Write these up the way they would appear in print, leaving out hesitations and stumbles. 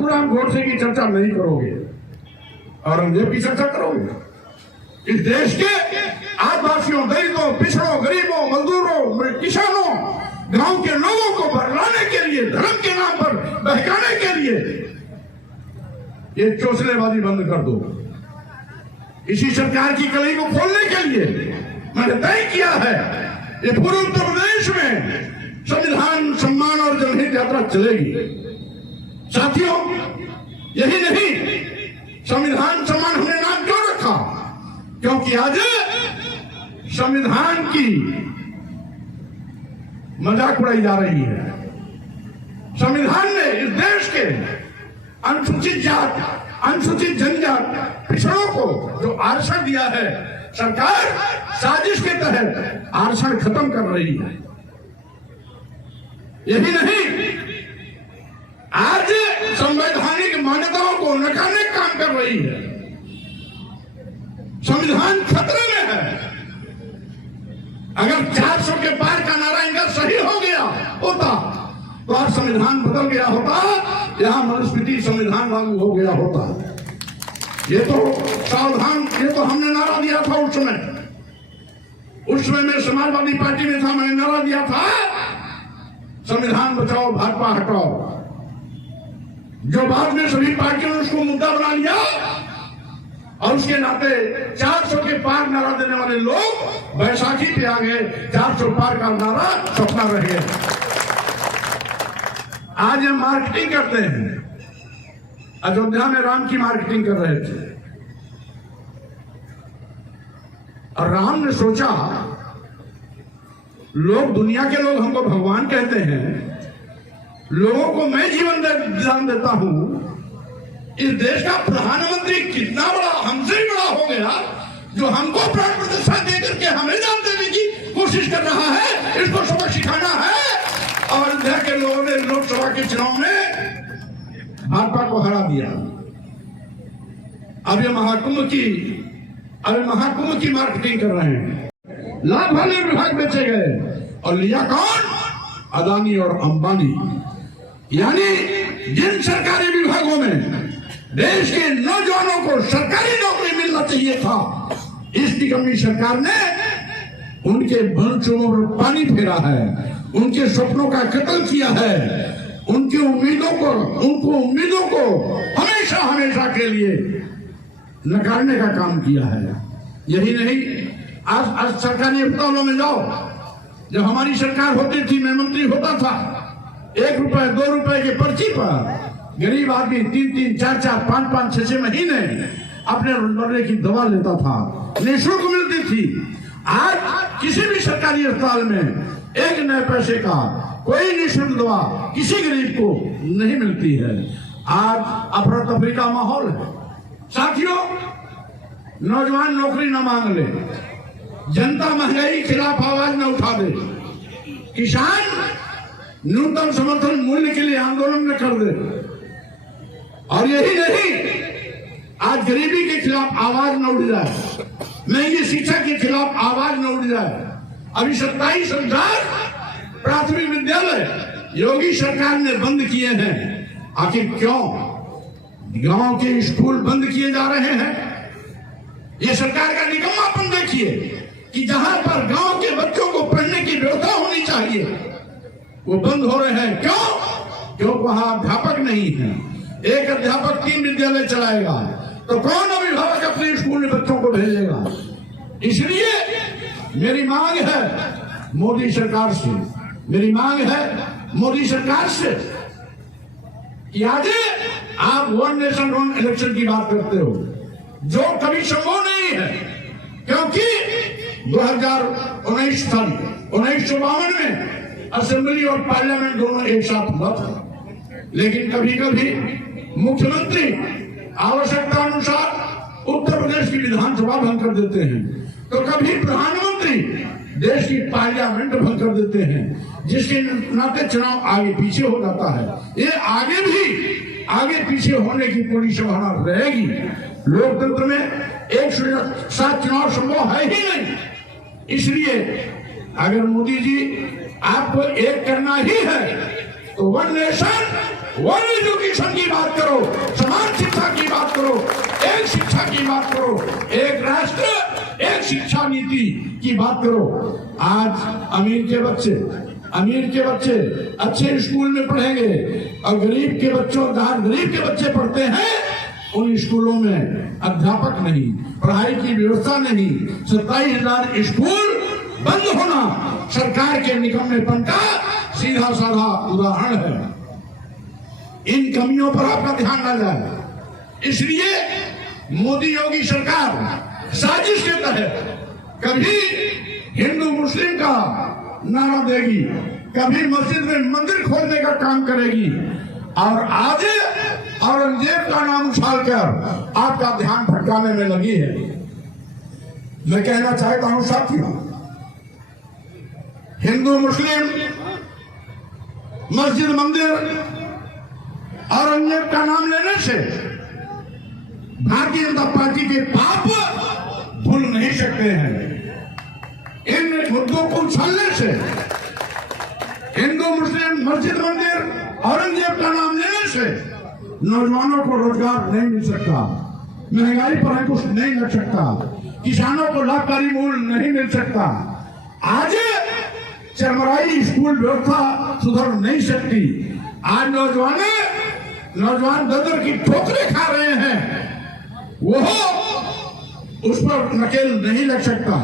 खुदाम गोडसे की चर्चा नहीं करोगे, औरंगजेब की चर्चा करोगे। इस देश के आदिवासियों, दलितों, पिछड़ों, गरीबों, मजदूरों, किसानों, गांव के लोगों को बरलाने के लिए, धर्म के नाम पर बहकाने के लिए ये चौसलेबाजी बंद कर दो। इसी सरकार की कलई को खोलने के लिए मैंने तय किया है ये पूरे उत्तर प्रदेश में संविधान सम्मान और जनहित यात्रा चलेगी। साथियों, यही नहीं, संविधान सम्मान हमने नाम क्यों रखा? क्योंकि आज संविधान की मजाक उड़ाई जा रही है। संविधान ने इस देश के अनुसूचित जात, अनुसूचित जनजात, पिछड़ों को जो आरक्षण दिया है, सरकार साजिश के तहत आरक्षण खत्म कर रही है। यही नहीं, आज संवैधानिक मान्यताओं को नकारने का काम कर रही है। संविधान खतरे में है। अगर 400 के पार का नारा इनका सही हो गया होता तो आज संविधान बदल गया होता, यहां मनुस्मृति संविधान लागू हो गया होता। ये तो सावधान, ये तो हमने नारा दिया था उस समय मैं समाजवादी पार्टी में था, मैंने नारा दिया था संविधान बचाओ, भाजपा हटाओ। जो बाद में सभी पार्टियों ने उसको मुद्दा बना लिया और उसके नाते 400 के पार नारा देने वाले लोग बैसाखी पे आ गए, 400 पार का नारा सपना रह गया। आज हम मार्केटिंग करते हैं। अयोध्या में राम की मार्केटिंग कर रहे थे और राम ने सोचा लोग, दुनिया के लोग हमको भगवान कहते हैं, लोगों को मैं जीवन दान देता हूं। इस देश का प्रधानमंत्री कितना बड़ा, हमसे ही बड़ा हो गया, जो हमको प्राण प्रतिष्ठा देकर के हमें दान देने की कोशिश कर रहा है। इसको सबक सिखाना है। और अयोध्या के लोगों ने लोकसभा के चुनाव में भाजपा को हरा दिया। अब ये महाकुंभ की मार्केटिंग कर रहे हैं। लाभ वाले विभाग बेचे गए और लिया कौन? अदानी और अंबानी। यानी जिन सरकारी विभागों में देश के नौजवानों को सरकारी नौकरी मिलना चाहिए था, इस निकम्मी सरकार ने उनके भंचों पर पानी फेरा है, उनके सपनों का कत्ल किया है, उनकी उम्मीदों को हमेशा के लिए नकारने का काम किया है। यही नहीं, आज सरकारी अस्पतालों में जाओ, जब हमारी सरकार होती थी, मैं मंत्री होता था, 1 रुपए 2 रुपए की पर्ची पर गरीब आदमी 3-3, 4-4, 5-5, 6-6 महीने अपने रोजमर्रे की दवा लेता था, निःशुल्क मिलती थी। आज किसी भी सरकारी अस्पताल में 1 नए पैसे का कोई निःशुल्क दवा किसी गरीब को नहीं मिलती है। आज अफरा तफरी का माहौल है। साथियों, नौजवान नौकरी न मांग ले, जनता महंगाई के खिलाफ आवाज न उठा दे, किसान न्यूनतम समर्थन मूल्य के लिए आंदोलन न कर दे, और यही नहीं, आज गरीबी के खिलाफ आवाज न उठ जाए, महंगी शिक्षा के खिलाफ आवाज न उठ जाए। अभी 27,000 प्राथमिक विद्यालय योगी सरकार ने बंद किए हैं। आखिर क्यों? गांव के स्कूल बंद किए जा रहे हैं। ये सरकार का निकम्मापन देखिए कि जहां पर गांव के बच्चों को पढ़ने की व्यवस्था होनी चाहिए, वो बंद हो रहे हैं। क्यों? क्योंकि वहां अध्यापक नहीं है। एक अध्यापक 3 विद्यालय चलाएगा तो कौन अभिभावक अपने स्कूल में बच्चों को भेजेगा? इसलिए मेरी मांग है मोदी सरकार से, मेरी मांग है मोदी सरकार से कि आज आप 1 नेशन 1 इलेक्शन की बात करते हो, जो कभी संभव नहीं है। क्योंकि 1952 में असेंबली और पार्लियामेंट दोनों एक साथ हुआ था, लेकिन कभी कभी मुख्यमंत्री आवश्यकता अनुसार उत्तर प्रदेश की विधानसभा भंग कर देते हैं, तो कभी प्रधानमंत्री देश की पार्लियामेंट भंग कर देते हैं, जिसके नाते चुनाव आगे पीछे हो जाता है। ये आगे भी आगे पीछे होने की पूरी संभावना रहेगी। लोकतंत्र में एक साथ चुनाव संभव है ही नहीं। इसलिए अगर मोदी जी आपको एक करना ही है तो 1 नेशन 1 एजुकेशन की बात करो, नीति की बात करो। आज अमीर के बच्चे अच्छे स्कूल में पढ़ेंगे और गरीब के बच्चे पढ़ते हैं उन स्कूलों में अध्यापक नहीं, पढ़ाई की व्यवस्था नहीं। 27,000 स्कूल बंद होना सरकार के निकम्मेपन का सीधा साधा उदाहरण है। इन कमियों पर आपका ध्यान न जाए। इसलिए मोदी योगी सरकार साजिश के तहत कभी हिंदू मुस्लिम का नारा देगी, कभी मस्जिद में मंदिर खोलने का काम करेगी और आज औरंगजेब का नाम उछालकर आपका ध्यान भटकाने में लगी है। मैं कहना चाहता हूं साथियों, हिंदू मुस्लिम मस्जिद मंदिर औरंगजेब का नाम लेने से भारतीय जनता पार्टी के पाप भूल नहीं सकते हैं। इन मुद्दों को उछालने से हिंदू मुस्लिम मस्जिद मंदिर औरंगजेब का नाम लेने से नौजवानों को रोजगार नहीं मिल सकता, महंगाई पर अंकुश नहीं लग सकता, किसानों को लाभकारी मूल्य नहीं मिल सकता। आज चरमराई स्कूल व्यवस्था सुधर नहीं सकती। आज नौजवान ददर की ठोकरें खा रहे हैं, वो उस पर नकेल नहीं लग सकता।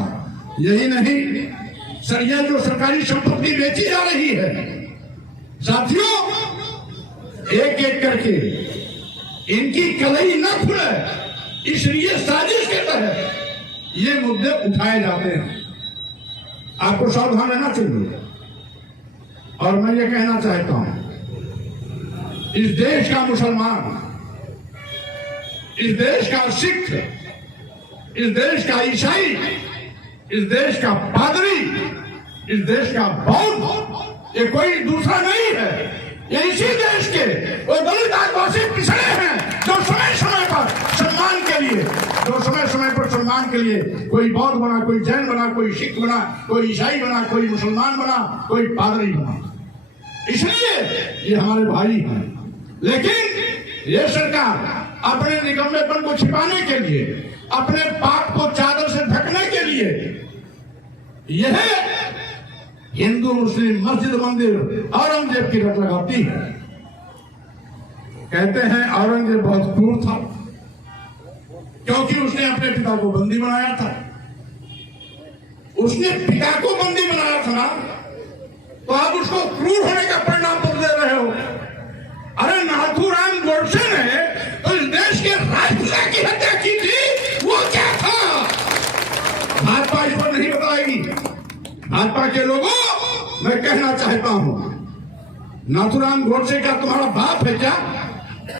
यही नहीं, सरिया जो सरकारी संपत्ति बेची जा रही है, साथियों एक एक करके इनकी कलई न खुले, इसलिए साजिश के तहत ये मुद्दे उठाए जाते हैं। आपको सावधान रहना चाहिए। और मैं ये कहना चाहता हूं, इस देश का मुसलमान, इस देश का सिख, इस देश का ईसाई, इस देश का पादरी, इस देश का बौद्ध, ये कोई दूसरा नहीं है। ये इसी देश के वो दलित आदिवासी पिछड़े हैं जो समय समय पर सम्मान के लिए कोई बौद्ध बना, कोई जैन बना, कोई सिख बना, कोई ईसाई बना, कोई मुसलमान बना, कोई पादरी बना। इसलिए ये हमारे भाई हैं। लेकिन ये सरकार अपने निकम्मेपन को छिपाने के लिए, अपने पाप को चादर से ढकने के लिए यह हिंदू मुस्लिम मस्जिद मंदिर औरंगजेब की रट लगाती है। कहते हैं औरंगजेब बहुत क्रूर था क्योंकि उसने अपने पिता को बंदी बनाया था। उसने पिता को बंदी बनाया था ना, तो आप उसको क्रूर होने का परिणाम पत्र दे रहे हो। अरे नाथूराम गोडसे ने तो इस देश के राष्ट्रपिता की हत्या की थी, वो क्या था? भाजपा इस पर नहीं बताएगी। भाजपा के लोगों, मैं कहना चाहता हूं, नाथूराम गोडसे का तुम्हारा बाप है क्या?